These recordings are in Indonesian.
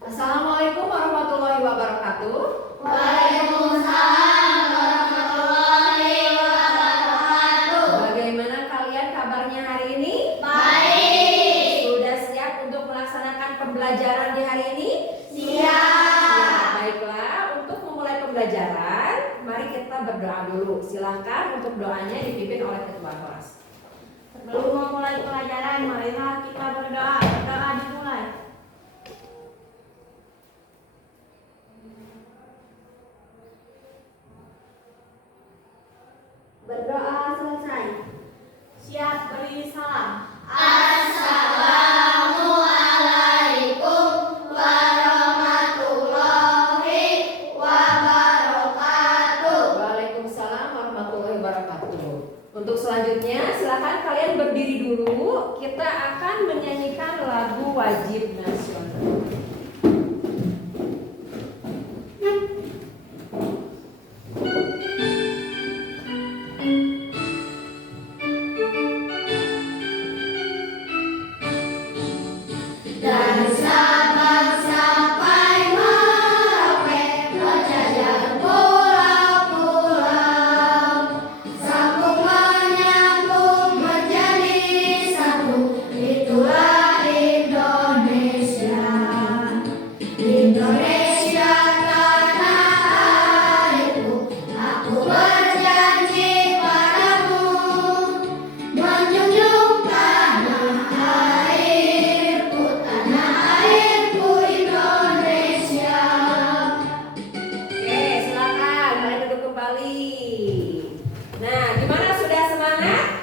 Assalamualaikum warahmatullahi wabarakatuh. Waalaikumsalam warahmatullahi wabarakatuh. Bagaimana kalian kabarnya hari ini? Baik. Sudah siap untuk melaksanakan pembelajaran di hari ini? Siap. Baiklah, untuk memulai pembelajaran, mari kita berdoa dulu. Silahkan untuk doanya dipimpin oleh ketua kelas. Sebelum memulai pelajaran, marilah kita berdoa. Berdoa dimulai. Berdoa selesai. Siap beri salam. Assalamualaikum warahmatullahi wabarakatuh. Waalaikumsalam warahmatullahi wabarakatuh. Untuk selanjutnya, silakan kalian berdiri dulu. Kita akan menyanyikan lagu wajib nasional. Dari Sabang sampai Merauke, berjajar pulau-pulau, sambung menyambung menjadi satu. Itulah Indonesia, Indonesia tanah airku. Aku berjanji padamu, menjunjung tanah airku, tanah airku Indonesia. Oke, silakan kalian duduk kembali. Nah, gimana, sudah semangat?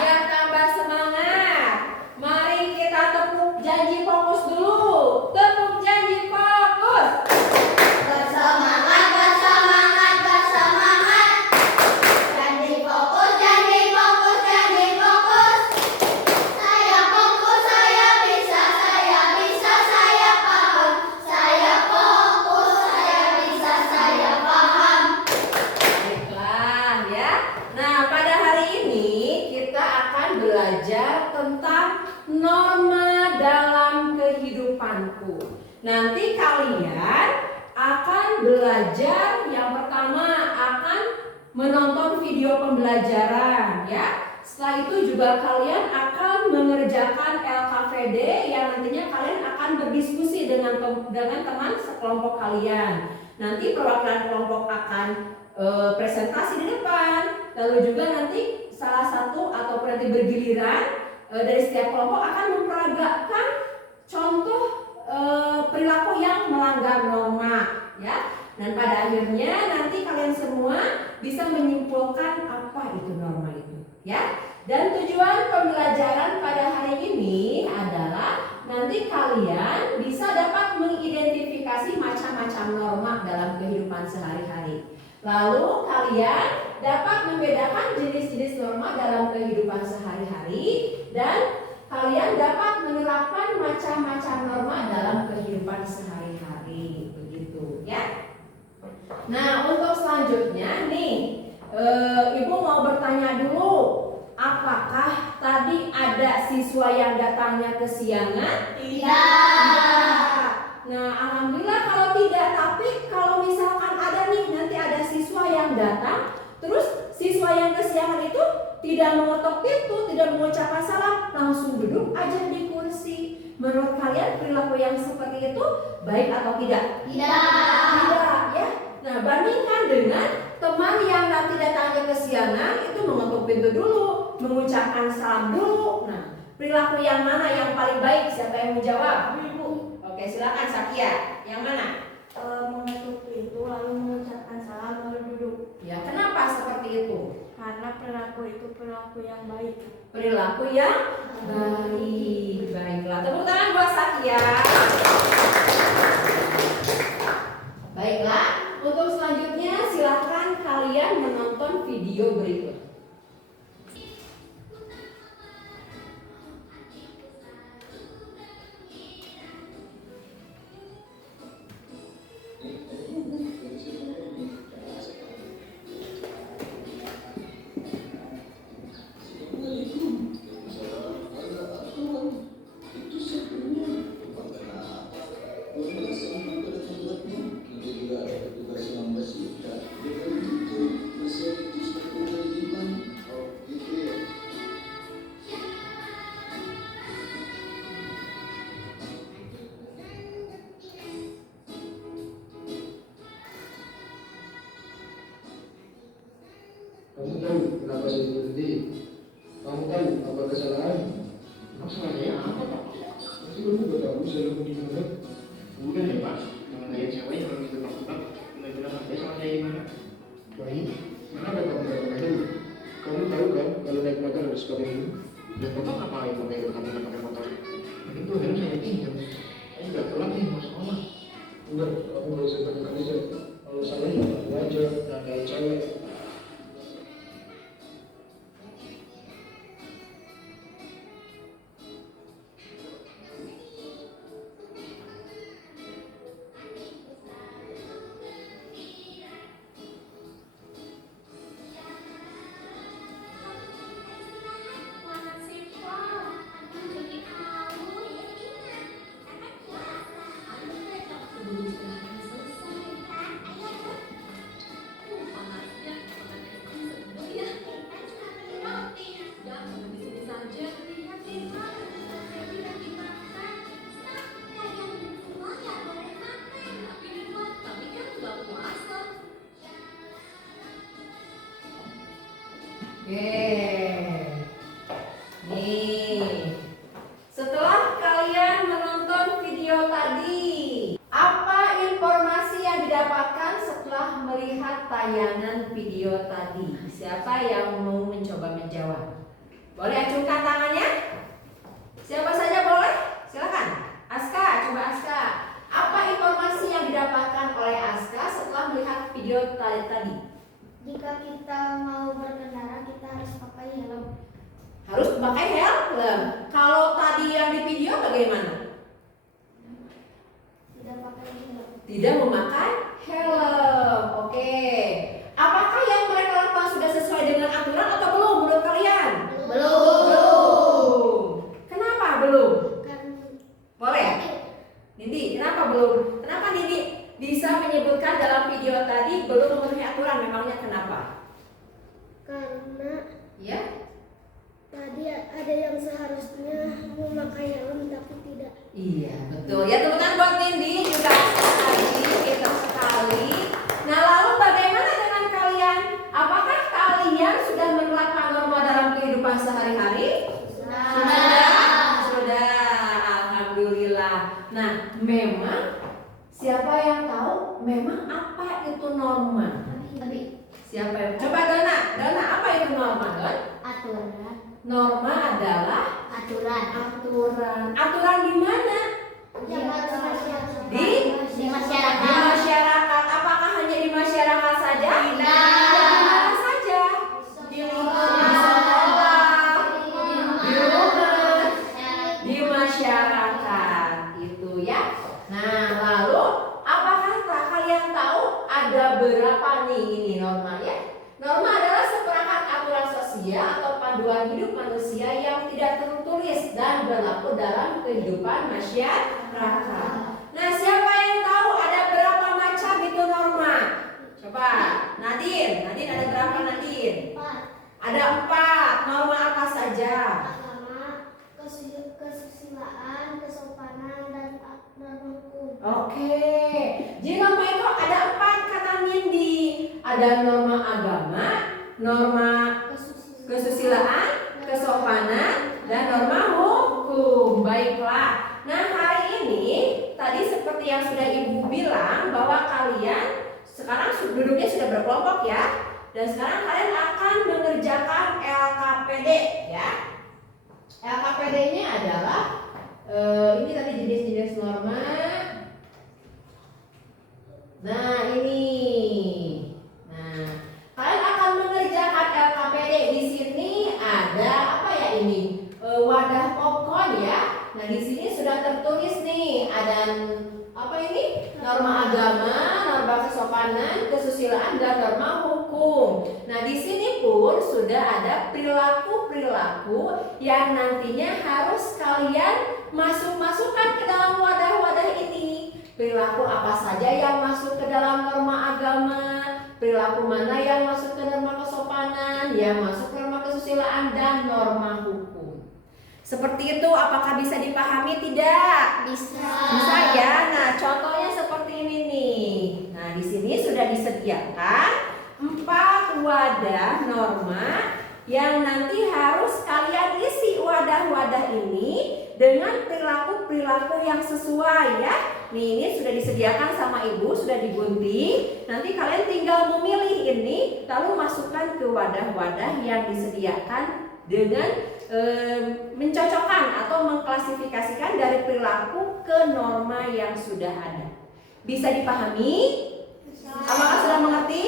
Biar tambah semangat, mari kita tepuk janji fokus dulu. Tepuk janji fokus. Bersemangat, bersemangat, bersemangat. Janji fokus, janji fokus, janji fokus. Saya fokus, saya bisa, saya bisa, saya paham. Saya fokus, saya bisa, saya paham. Baiklah ya. Nah, pada hari ini kita akan belajar tentang norma dalam kehidupanku. Nanti kalian akan belajar, yang pertama akan menonton video pembelajaran ya. Setelah itu juga kalian akan mengerjakan LKVD yang nantinya kalian akan berdiskusi dengan teman sekelompok kalian. Nanti perwakilan kelompok akan presentasi di depan, lalu juga nanti salah satu atau nanti bergiliran dari setiap kelompok akan memperagakan contoh perilaku yang melanggar norma ya. Dan pada akhirnya nanti kalian semua bisa menyimpulkan apa itu norma itu ya. Dan tujuan pembelajaran pada hari ini adalah nanti kalian bisa dapat mengidentifikasi macam-macam norma dalam kehidupan sehari-hari. Lalu kalian dapat membedakan jenis-jenis norma dalam kehidupan sehari-hari dan kalian dapat menerapkan macam-macam norma dalam kehidupan sehari-hari, begitu ya. Nah, untuk selanjutnya nih, Ibu mau bertanya dulu, apakah tadi ada siswa yang datangnya kesiangan? Tidak. Nah, alhamdulillah kalau tidak. Tapi kalau misalkan ada nih, nanti ada siswa yang datang, terus siswa yang kesiangan itu tidak mengetok pintu, tidak mengucapkan salam, langsung duduk aja di kursi. Menurut kalian perilaku yang seperti itu baik atau tidak? Tidak ya. Nah, bandingkan dengan teman yang nanti datangnya kesiangan, itu mengetuk pintu dulu, mengucapkan salam dulu. Nah, perilaku yang mana yang paling baik? Siapa yang menjawab? Ibu. Oke, silakan Sakia. Yang mana? Mengetuk pintu lalu mengucapkan salam lalu duduk. Ya, kenapa seperti itu? Karena perilaku itu perilaku yang baik. Perilaku yang baik. Baiklah, tepuk tangan buat Sakia. Baiklah, untuk selanjutnya silakan kalian menonton video berikut. masih berhenti. Kamu tahu apa kesalahan? Masalahnya apa Pak? Masih kamu gak tahu saya lagi gimana? Udah ya Pak, mengenai cewek yang lagi tetap nggak bilang apa sama saya gimana? Baik, kenapa kamu gak pakai helm? Kamu tahu kan kalau naik motor harus pakai helm? Dan Bapak ngapain pakai kamu nggak pakai motor? Itu helm saya pinjam. Saya nggak telat nih mau sekolah. Enggak, kamu gak usah pakai aja. Kalau salah ya aku aja, nggak kayak cewek. Nih, setelah kalian menonton video tadi, apa informasi yang didapatkan setelah melihat tayangan video tadi? Siapa yang mau mencoba menjawab? Boleh acungkan tangannya? Siapa saja boleh? Silakan. Aska, coba Aska. Apa informasi yang didapatkan oleh Aska setelah melihat video tadi? Jika kita mau berkendara, kita harus pakai helm. Harus pakai helm. Kalau tadi yang di video bagaimana? Tidak pakai helm. Tidak memakai helm. Oke. Apakah yang mereka lakukan sudah sesuai dengan aturan atau belum menurut kalian? Belum. Kenapa belum? Boleh? Nindi, kenapa belum? Kenapa Nindi bisa menyebutkan dalam video tadi belum memenuhi aturan? Memangnya kenapa? Karena Ya? tadi ada yang seharusnya memakai helm tapi tidak. Iya, betul. Ya, teman-teman, buat Nindi juga tadi pintar sekali. Nah, lalu bagaimana dengan kalian? Apakah kalian sudah menerapkan norma dalam kehidupan sehari-hari? Sudah. Alhamdulillah. Nah, memang siapa yang tahu memang apa itu norma? Siapa yang? Coba Dona, apa itu norma, Don? Aturan. Norma adalah Aturan. Aturan di mana? Di Di masyarakat. Di masyarakat. Apakah hanya di masyarakat saja? Tidak. Di mana saja? Di sekolah, di rumah, di masyarakat. Itu ya. Nah, lalu apakah kalian tahu ada berapa nih ini norma ya? Norma adalah seperangkat aturan sosial atau panduan hidup manusia yang tidak tertulis dan berlaku dalam kehidupan masyarakat. Nah, siapa yang tahu ada berapa macam itu norma? Coba, Nadine ada berapa Nadine? Ada 4. Norma apa saja? Agama, kesusilaan, kesopanan, dan norma hukum. Oke, jadi norma itu ada 4 kata Nindi. Ada norma agama, norma kesusilaan, kesopanan, dan norma hukum. Baiklah. Nah, hari ini tadi seperti yang sudah Ibu bilang bahwa kalian sekarang duduknya sudah berkelompok ya. Dan sekarang kalian akan mengerjakan LKPD ya. LKPD-nya adalah ini tadi jenis-jenis norma. Nah, ini. Nah, kalian akan mengerjakan LKPD. Di sini ada apa ya ini? Wadah popcorn ya. Nah, di sini sudah tertulis nih ada apa ini? Norma agama, norma kesopanan, kesusilaan, dan norma hukum. Nah, di sini pun sudah ada perilaku-perilaku yang nantinya harus kalian masukkan ke dalam wadah-wadah ini. Perilaku apa saja yang masuk ke dalam norma agama, perilaku mana yang masuk ke norma kesopanan, yang masuk ke norma kesusilaan, dan norma hukum. Seperti itu, apakah bisa dipahami? Tidak? Bisa ya. Nah, contohnya seperti ini nih. Nah, di sini sudah disediakan 4 wadah norma yang nanti harus kalian isi wadah-wadah ini dengan perilaku-perilaku yang sesuai ya. Nih, ini sudah disediakan sama ibu, sudah digunting. Nanti kalian tinggal memilih ini, lalu masukkan ke wadah-wadah yang disediakan dengan mencocokkan atau mengklasifikasikan dari perilaku ke norma yang sudah ada. Bisa dipahami? Apakah sudah mengerti?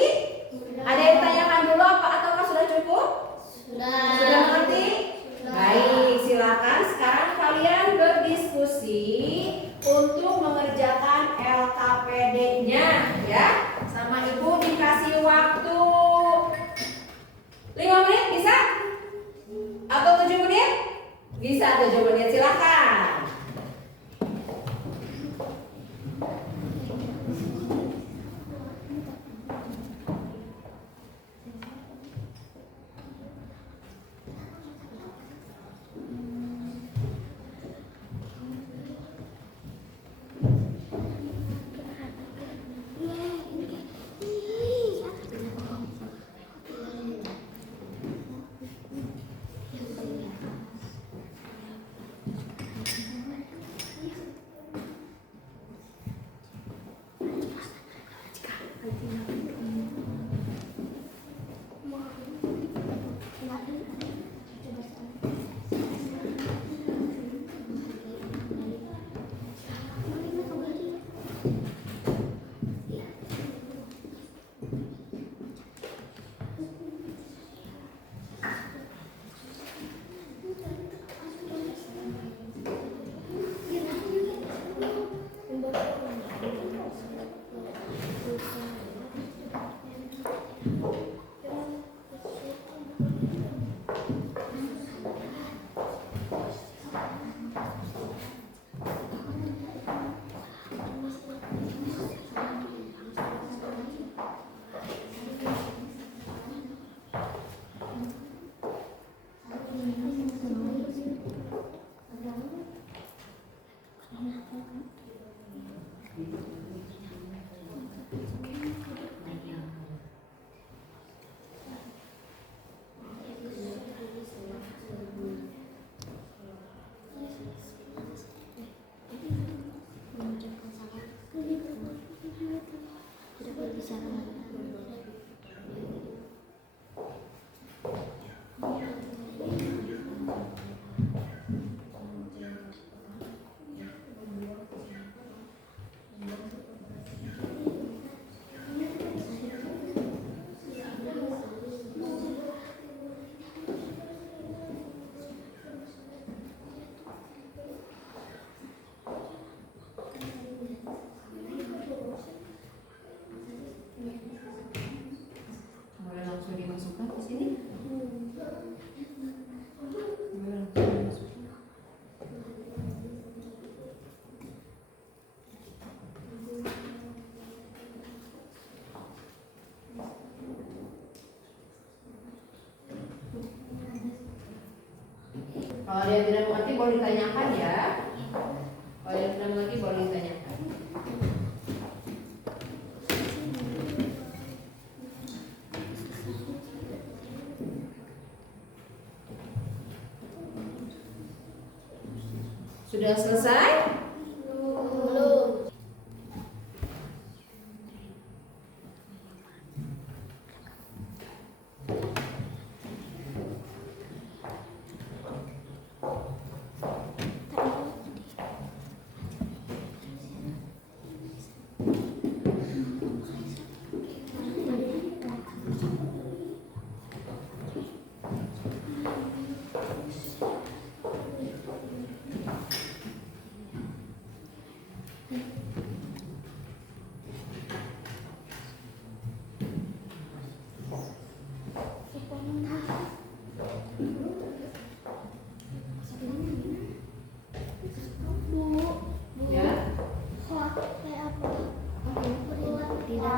Ada yang tanyakan dulu ataukah sudah cukup? Sudah mengerti? Baik, silakan sekarang kalian berdiskusi untuk mengerjakan LKPD-nya ya. Sama ibu dikasih waktu 5 menit bisa? Atau 7 menit? Bisa 7 menit, silakan. Boleh langsung dimasukkan ke sini? Boleh langsung dimasukkan. Kalau ada yang tidak mengerti boleh ditanyakan ya. Kalau yang tidak mengerti boleh ditanyakan. Sudah selesai?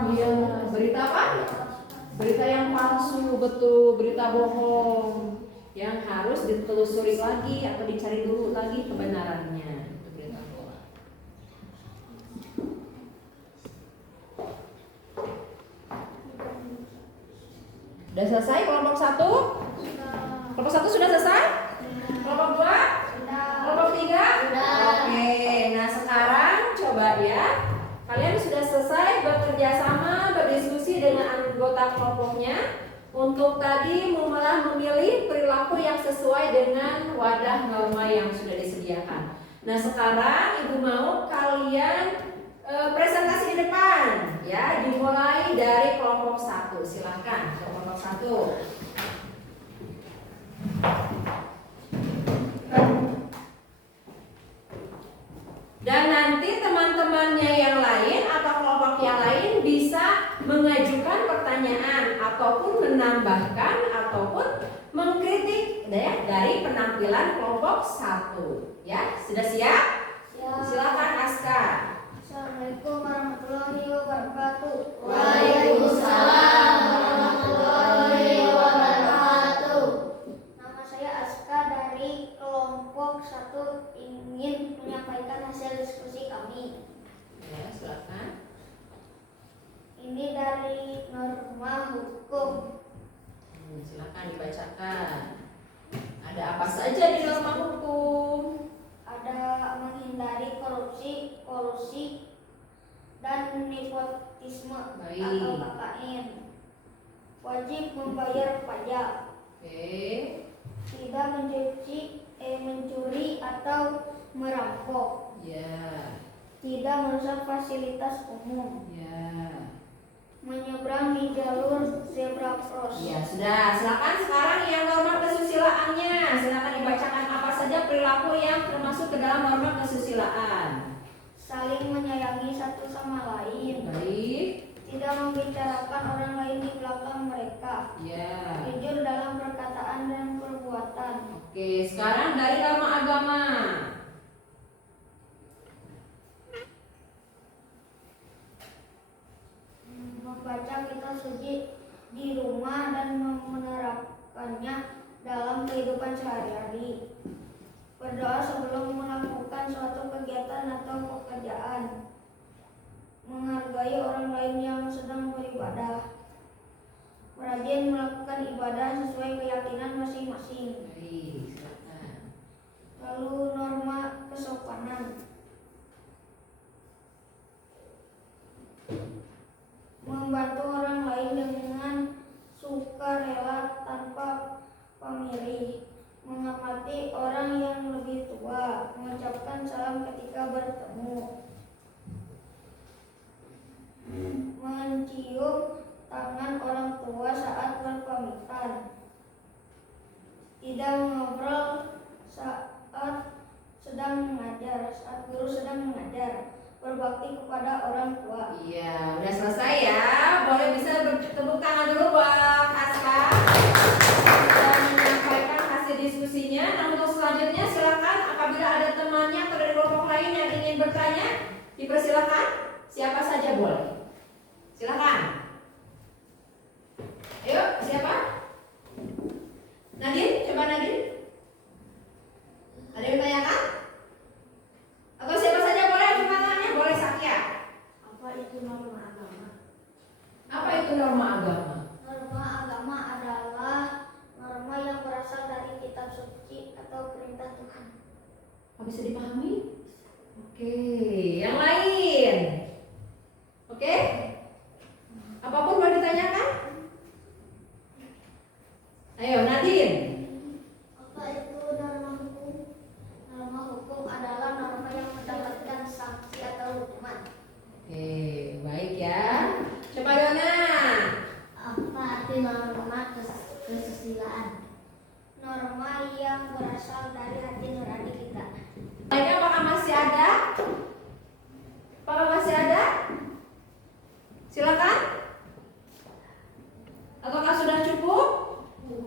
Iya, berita apa? Berita yang palsu, betul, berita bohong yang harus ditelusuri lagi atau dicari dulu lagi kebenarannya. Itu berita hoax. Udah selesai kelompok 1? Kelompok 1 sudah selesai? Kelompok 2? Kelompok 3? Oke, nah sekarang coba ya. Kalian sudah selesai bekerja sama, berdiskusi dengan anggota kelompoknya untuk tadi malah memilih perilaku yang sesuai dengan wadah norma yang sudah disediakan. Nah sekarang Ibu mau kalian presentasi di depan ya, dimulai dari kelompok 1. Silahkan kelompok 1. Dan nanti teman-temannya yang lain atau kelompok yang lain bisa mengajukan pertanyaan ataupun menambahkan ataupun mengkritik dari penampilan kelompok 1. Ya, sudah siap? Silakan Aska. Assalamualaikum warahmatullahi wabarakatuh. Waalaikumsalam warahmatullahi wabarakatuh. Nama saya Aska dari kelompok 1 ingin menyampaikan hasil diskusi kami. Ya, silakan. Ini dari norma hukum. Silakan dibacakan. Ada apa saja di norma hukum? Ada menghindari korupsi, kolusi, dan nepotisme Baik. atau KKN. Wajib membayar pajak. Oke. Tidak mencuri atau merampok. Ya. Tidak merusak fasilitas umum. Ya. Menyeberang di jalur zebra cross. Ya, sudah. Silakan sekarang yang norma kesusilaannya. Silakan dibacakan apa saja perilaku yang termasuk ke dalam norma kesusilaan. Saling menyayangi satu sama lain. Baik. Tidak membicarakan orang lain di belakang mereka. Ya. Jujur dalam perkataan dan perbuatan. Oke, sekarang dari norma agama. Membaca kitab suci di rumah dan menerapkannya dalam kehidupan sehari-hari. Berdoa sebelum melakukan suatu kegiatan atau pekerjaan. Menghargai orang lain yang sedang beribadah. Rajin melakukan ibadah sesuai keyakinan masing-masing. Baik, silakan. Lalu norma kesopanan. Membantu orang lain dengan sukarela tanpa pamrih. Menghormati orang yang lebih tua. Mengucapkan salam ketika bertemu. Mencium tangan orang tua saat berpamitan. Tidak mengobrol saat guru sedang mengajar. Berbakti kepada orang tua. Iya, udah selesai ya. Boleh bisa tepuk tangan dulu buat Aska dan menyampaikan hasil diskusinya. Nah, untuk selanjutnya silakan apabila ada temannya atau dari kelompok lain yang ingin bertanya, dipersilakan. Siapa saja boleh. Silakan. Ayo, siapa? Nadine, coba Nadine. Ada yang bertanyakan? Atau siapa saja boleh angkat tangannya? Boleh Sakya. Apa itu norma agama? Apa itu norma agama? Norma agama adalah norma yang berasal dari kitab suci atau perintah Tuhan. Bisa dipahami? Oke, yang lain. Oke? Apapun boleh ditanyakan? Ayo, Nadine. Apa itu norma hukum? Norma hukum adalah norma yang mendapatkan sanksi atau hukuman. Oke, baik ya. Coba Dona. Apa arti norma kesusilaan? Norma yang berasal dari hati nurani kita. Baik, apakah masih ada? Apakah masih ada? Silakan. Apakah sudah cukup?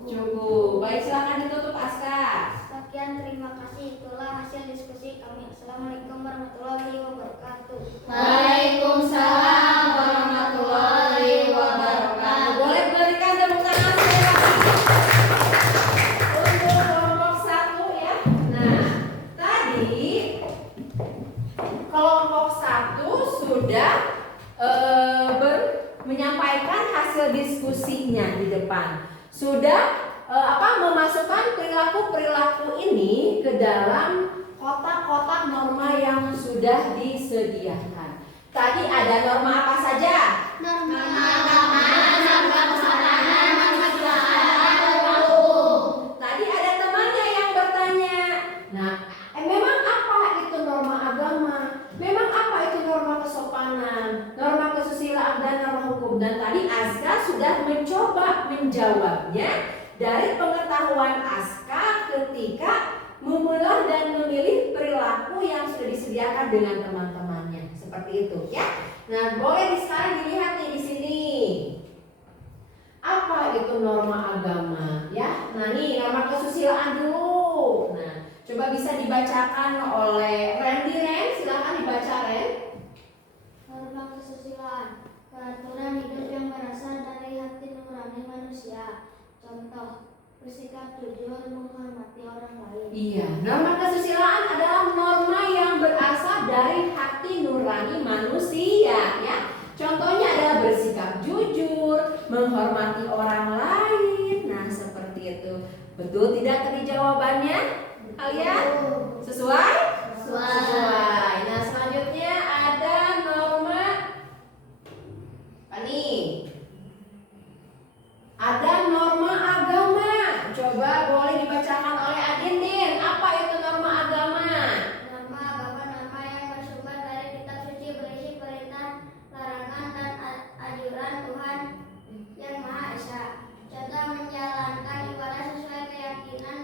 Cukup. Baik, silakan ditutup Aska. Sekian, terima kasih. Itulah hasil diskusi kami. Assalamualaikum warahmatullahi wabarakatuh. Waalaikumsalam warahmatullahi wabarakatuh. Boleh berikan tepuk tangan silakan. Untuk kelompok 1 ya. Nah, tadi kelompok 1 sudah menyampaikan hasil diskusinya di depan. Sudah memasukkan perilaku-perilaku ini ke dalam kotak-kotak norma yang sudah disediakan. Tadi ada norma apa saja? Norma agama, norma kesopanan, norma kejuaraan, norma hukum. Tadi ada temannya yang bertanya. Nah, memang apa itu norma agama? Memang apa itu norma kesopanan, norma kesusilaan dan norma hukum? Dan tadi Aska sudah mencoba menjawabnya dari pengetahuan Aska ketika memilah dan memilih perilaku yang sudah disediakan dengan teman-temannya. Seperti itu ya. Nah, boleh sekarang dilihat nih di sini. Apa itu norma agama ya? Nah, nih norma kesusilaan dulu. Nah, coba bisa dibacakan oleh Randy. Silakan dibaca, Ren. Norma kesusilaan, peraturan hidup yang berasal dari hati nurani manusia. Contoh, bersikap jujur, menghormati orang lain. Iya, norma kesusilaan adalah norma yang berasal dari hati nurani manusia ya. Contohnya adalah bersikap jujur, menghormati orang lain. Nah, seperti itu. Betul tidak tadi jawabannya? Kalian? Sesuai? Sesuai. Nah, selanjutnya ada norma apa nih? Ada norma agama. Coba boleh dibacakan oleh Adin. Apa itu norma agama? Norma agama norma yang bersumber dari kitab suci berisi perintah, larangan, dan anjuran Tuhan yang Maha Esa. Contoh, menjalankan ibadah sesuai keyakinan,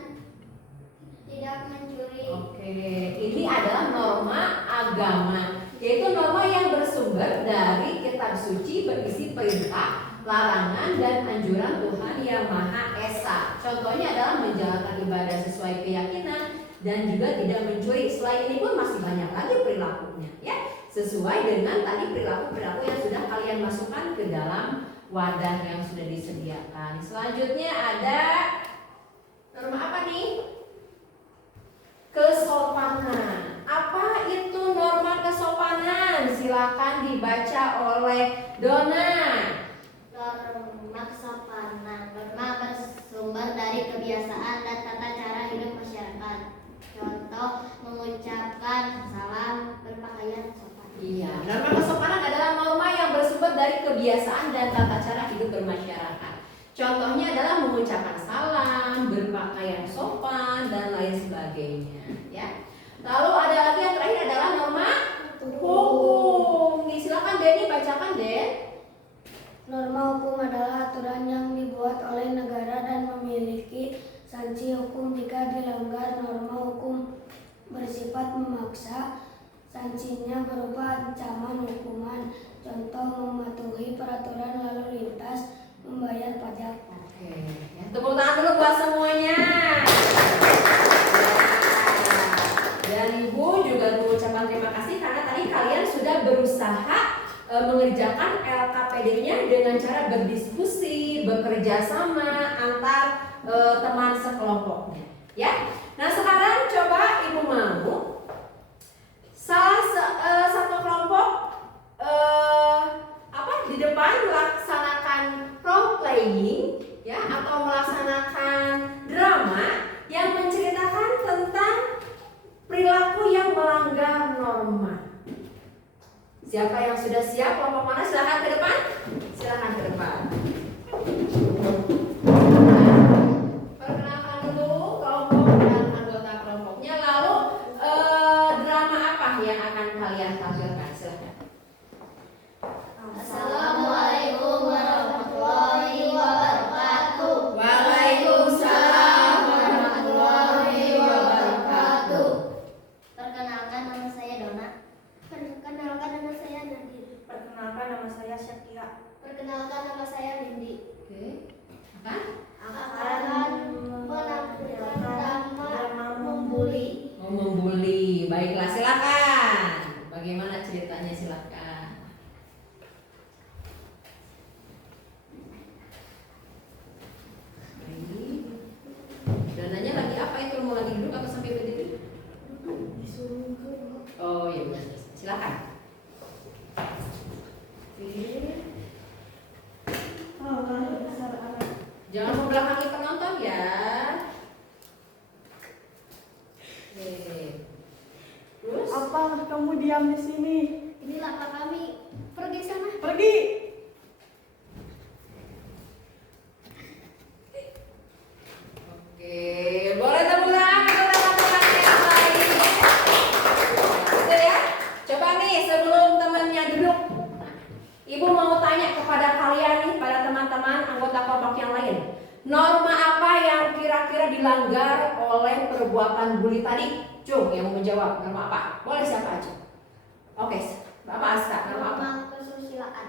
tidak mencuri. Oke, ini adalah norma agama, yaitu norma yang bersumber dari kitab suci berisi perintah, larangan, dan anjuran Tuhan yang Maha Esa. Contohnya adalah menjalankan ibadah sesuai keyakinan dan juga tidak mencuri. Selain ini pun masih banyak lagi perilakunya ya. Sesuai dengan tadi perilaku-perilaku yang sudah kalian masukkan ke dalam wadah yang sudah disediakan. Selanjutnya ada norma apa nih? Kesopanan. Apa itu norma kesopanan? Silakan dibaca oleh Dona. Norma kesopanan, norma bersumber dari kebiasaan dan tata cara hidup masyarakat. Contoh, mengucapkan salam, berpakaian sopan. Iya, norma kesopanan adalah norma yang bersumber dari kebiasaan dan tata cara hidup bermasyarakat. Contohnya adalah mengucapkan salam, berpakaian sopan, dan lain sebagainya. Ya. Lalu ada lagi yang terakhir adalah norma hukum. Nih, silakan Denny bacakan Den. Norma hukum adalah aturan yang dibuat oleh negara dan memiliki sanksi hukum jika dilanggar. Norma hukum bersifat memaksa. Sanksinya berupa ancaman hukuman. Contoh, mematuhi peraturan lalu lintas, membayar pajak. Oke, ya, tepuk tangan dulu buat semuanya. Dan Ibu juga mengucapkan terima kasih karena tadi kalian sudah berusaha mengerjakan LKPD-nya dengan cara berdiskusi, bekerja sama antar teman sekelompoknya. Ya. Nah, sekarang coba Ibu mau satu kelompok di depan melaksanakan role playing ya, atau melaksanakan drama yang menceritakan tentang perilaku yang melanggar norma. Siapa yang sudah siap? Kelompok mana? Silakan ke depan. Silakan ke depan. Perkenalkan dulu kelompok dan anggota kelompoknya. Lalu drama apa yang akan kalian tampilkan? Silakan. Assalamualaikum warahmatullahi wabarakatuh. Waalaikumsalam warahmatullahi wabarakatuh. Perkenalkan, nama saya Dona. Perkenalkan, nama saya Nadir. Perkenalkan, nama saya Syakira. Perkenalkan, nama saya Windy. Oke. Apa? Akan menampilkan drama membuli. Mau membuli. Baiklah, silakan. Bagaimana ceritanya, silakan. Dananya lagi apa itu? Mau lagi duduk atau sambil berdiri? Oh iya, silakan. Jangan membelakangi penonton ya. Baiklah, kamu diam di sini. Inilah Pak kami. Pergi sana. Pergi. Oke, boleh tepuk tangan untuk teman-teman yang lain. Gitu ya. Coba nih sebelum temannya duduk, Ibu mau tanya kepada kalian nih, pada teman-teman anggota kelompok yang lain. Norma apa yang kira-kira dilanggar oleh perbuatan bully tadi? Cung yang mau menjawab, norma apa? Boleh siapa aja? Oke, Bapak Aska, norma apa? Norma kesusilaan.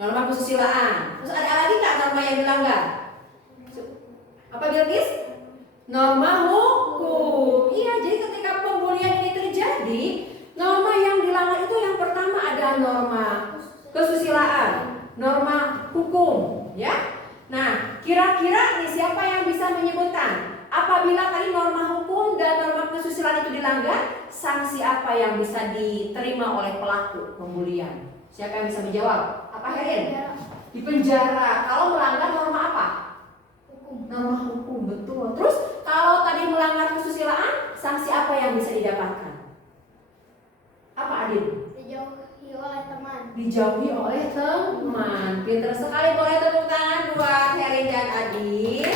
Norma kesusilaan. Terus ada lagi nggak norma yang dilanggar? Apa Bilkis? Norma hukum. Iya, jadi ketika pembulian ini terjadi, norma yang dilanggar itu yang pertama ada norma kesusilaan, norma hukum, ya. Nah, kira-kira ini siapa yang bisa menyebutkan apabila tadi norma hukum dan norma kesusilaan itu dilanggar, sanksi apa yang bisa diterima oleh pelaku pembulian? Siapa yang bisa menjawab? Apa Herin? Di penjara. Kalau melanggar norma apa? Hukum. Norma hukum, betul. Terus kalau tadi melanggar kesusilaan, sanksi apa yang bisa didapatkan? Apa Adin? Dijauhi oleh teman. Dijauhi oleh teman. Pinter sekali, boleh tepuk tangan buat Herin dan Adin.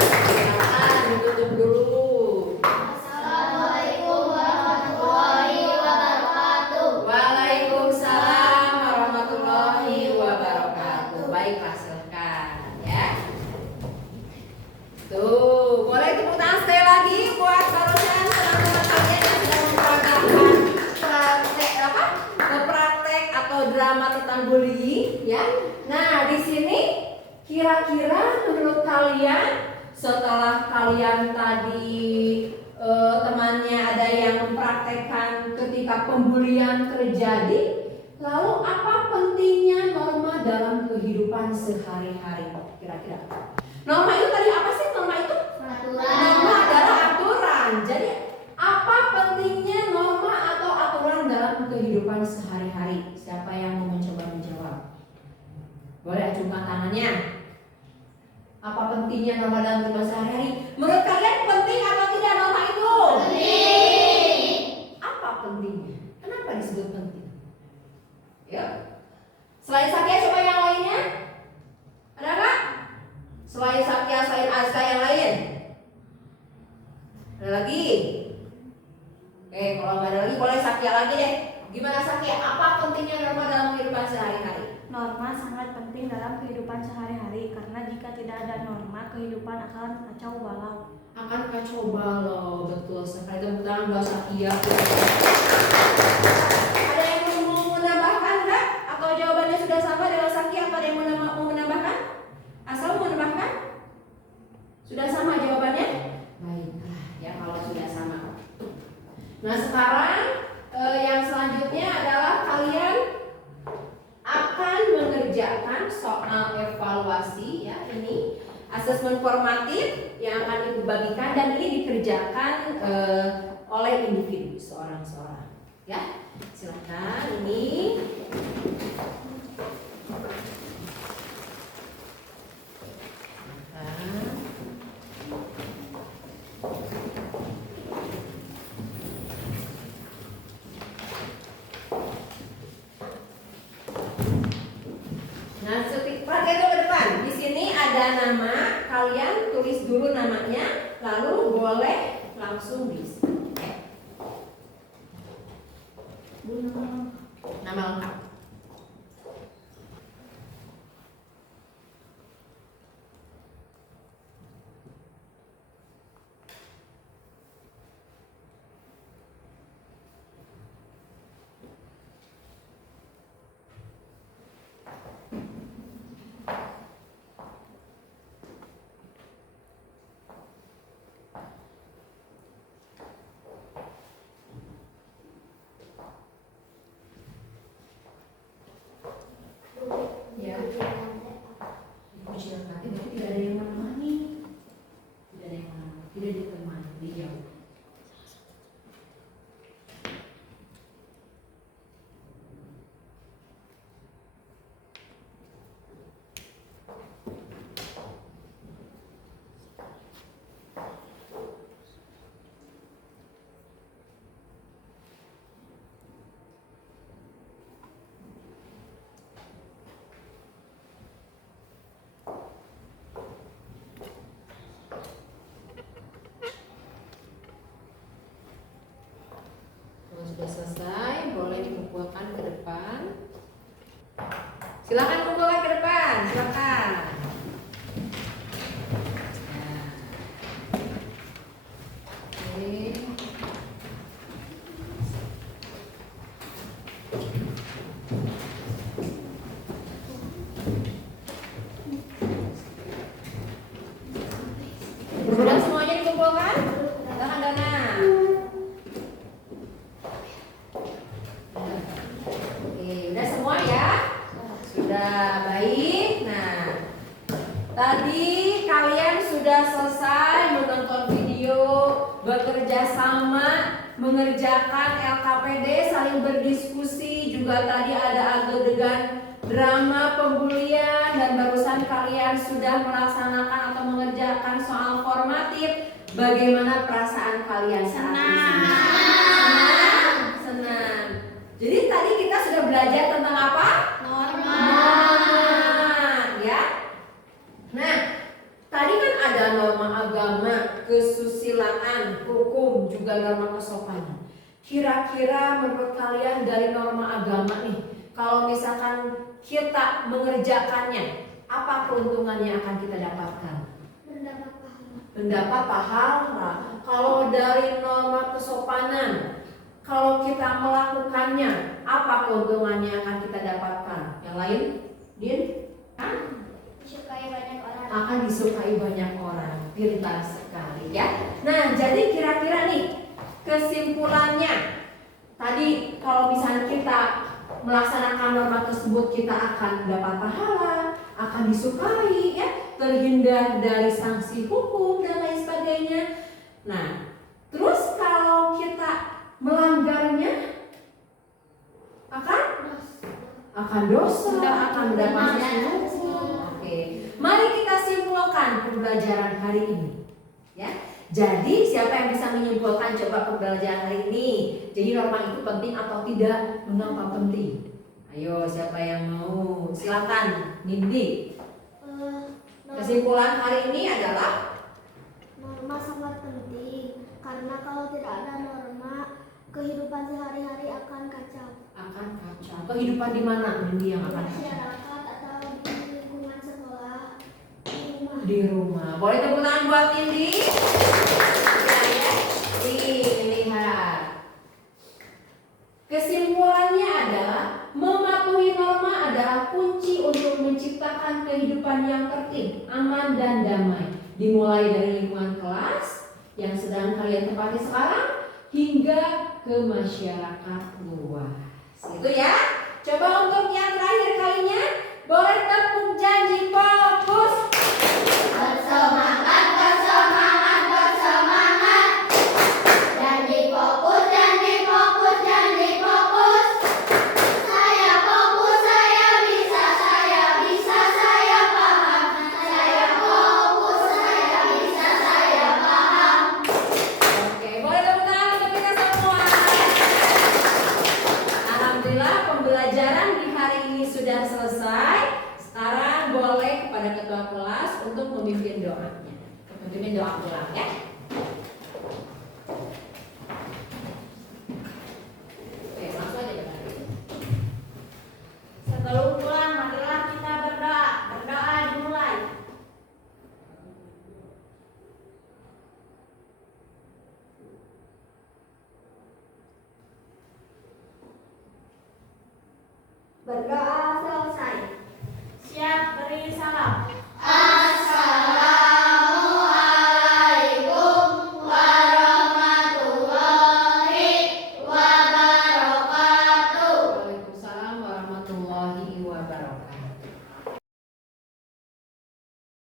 Silakan ditutup dulu. Assalamualaikum warahmatullahi wabarakatuh. Waalaikumsalam warahmatullahi wabarakatuh. Baiklah, silakan ya. Tuh, boleh tepuk tangan sekali lagi buat barusan teman-teman kalian yang sedang memperagakan praktek atau drama tentang bullying ya. Nah, di sini kira-kira menurut kalian setelah kalian tadi temannya ada yang mempraktekkan ketika pembulian terjadi, lalu apa pentingnya norma dalam kehidupan sehari-hari? Kira-kira norma itu tadi apa sih norma itu? Norma adalah aturan. Jadi apa pentingnya norma atau aturan dalam kehidupan sehari-hari? Siapa yang mau mencoba menjawab? Boleh acungkan tangannya. Apa pentingnya norma dalam kehidupan sehari-hari? Menurut kalian penting atau tidak norma itu? Penting. Apa pentingnya? Kenapa disebut penting? Ya. Selain Sakia, coba yang lainnya. Ada nggak? Selain Sakia, selain Azka yang lain? Ada lagi? Oke, kalau nggak ada lagi boleh Sakia lagi deh. Gimana Sakia? Apa pentingnya norma dalam kehidupan sehari-hari? Norma sangat penting dalam kehidupan sehari-hari karena jika tidak ada norma, kehidupan akan kacau balau. Akan kacau balau, betul sekali. Tepuk tangan buat Sakia. Ada yang mau menambahkan nggak? Atau jawabannya sudah sama dengan Sakia? Apa ada yang mau menambahkan? Asal mau menambahkan? Sudah sama jawabannya? Baiklah, ya kalau sudah sama. Nah sekarang yang selanjutnya adalah kalian akan mengerjakan soal evaluasi ya, ini asesmen formatif yang akan ibu bagikan dan ini dikerjakan oleh individu seorang-seorang ya. Silakan ini. Nah, perhatikan ke depan. Di sini ada nama, kalian tulis dulu namanya, lalu boleh langsung bisa. Nama lengkap. Silakan kumpulkan ke depan, silakan. Oke. Sudah semuanya dikumpulkan? Silakan Dana. Oke, udah semua ya? Sudah, baik. Nah, tadi kalian sudah selesai menonton video, bekerja sama, mengerjakan LKPD, saling berdiskusi, juga tadi ada adegan drama pembulian, dan barusan kalian sudah melaksanakan atau mengerjakan soal formatif. Bagaimana perasaan kalian saat ini? Senang. Senang. Jadi tadi kita sudah belajar tentang apa? Norma. Ya. Nah, tadi kan ada norma agama, kesusilaan, hukum, juga norma kesopanan. Kira-kira menurut kalian dari norma agama nih, kalau misalkan kita mengerjakannya, apa keuntungan yang akan kita dapatkan? Mendapat pahala. Kalau dari norma kesopanan, kalau kita melakukannya, apa keuntungannya yang akan kita dapatkan? Yang lain, Din? Hah? Disukai banyak orang. Akan disukai banyak orang. Pintar sekali ya. Nah, jadi kira-kira nih kesimpulannya, tadi kalau misalnya kita melaksanakan norma tersebut, kita akan dapat pahala, akan disukai ya, terhindar dari sanksi hukum dan lain sebagainya. Nah, terus kalau kita melanggarnya akan dosa, akan mendapat sanksi hukum. Oke, mari kita simpulkan pembelajaran hari ini ya. Jadi siapa yang bisa menyimpulkan coba pembelajaran hari ini? Jadi norma itu penting atau tidak? Mengapa penting? Ayo, siapa yang mau? Silakan, Nindi. Kesimpulan hari ini adalah Norma sangat penting karena kalau tidak ada norma, kehidupan sehari-hari akan kacau. akan kacau. Kehidupan di mana, Nindi, yang akan kacau? Masyarakat atau di lingkungan sekolah, di rumah. Di rumah. Boleh tepuk tangan buat Nindi? Ya. Nih, lihat. Kesimpulannya adalah mematuhi norma adalah kunci untuk menciptakan kehidupan yang tertib, aman dan damai. Dimulai dari lingkungan kelas yang sedang kalian tempati sekarang hingga ke masyarakat luas. Itu ya. Coba untuk yang terakhir kalinya, boleh tepuk janji fokus. Bersemangat, bersemangat, bersemangat. Janji fokus, janji fokus, janji fokus. Saya fokus, saya bisa, saya paham. Saya fokus, saya bisa, saya paham. Oke, boleh tepuk tangan untuk kita semua. Alhamdulillah pembelajaran di hari ini sudah selesai. Sekarang boleh kepada ketua kelas untuk memimpin doanya. Memimpin doa pulang ya. Oke, langsung aja kita. Sebelum pulang, marilah kita berdoa. Berdoa dimulai. Berdoa selesai. Siap beri salam. Assalamualaikum warahmatullahi wabarakatuh. Waalaikumsalam warahmatullahi wabarakatuh.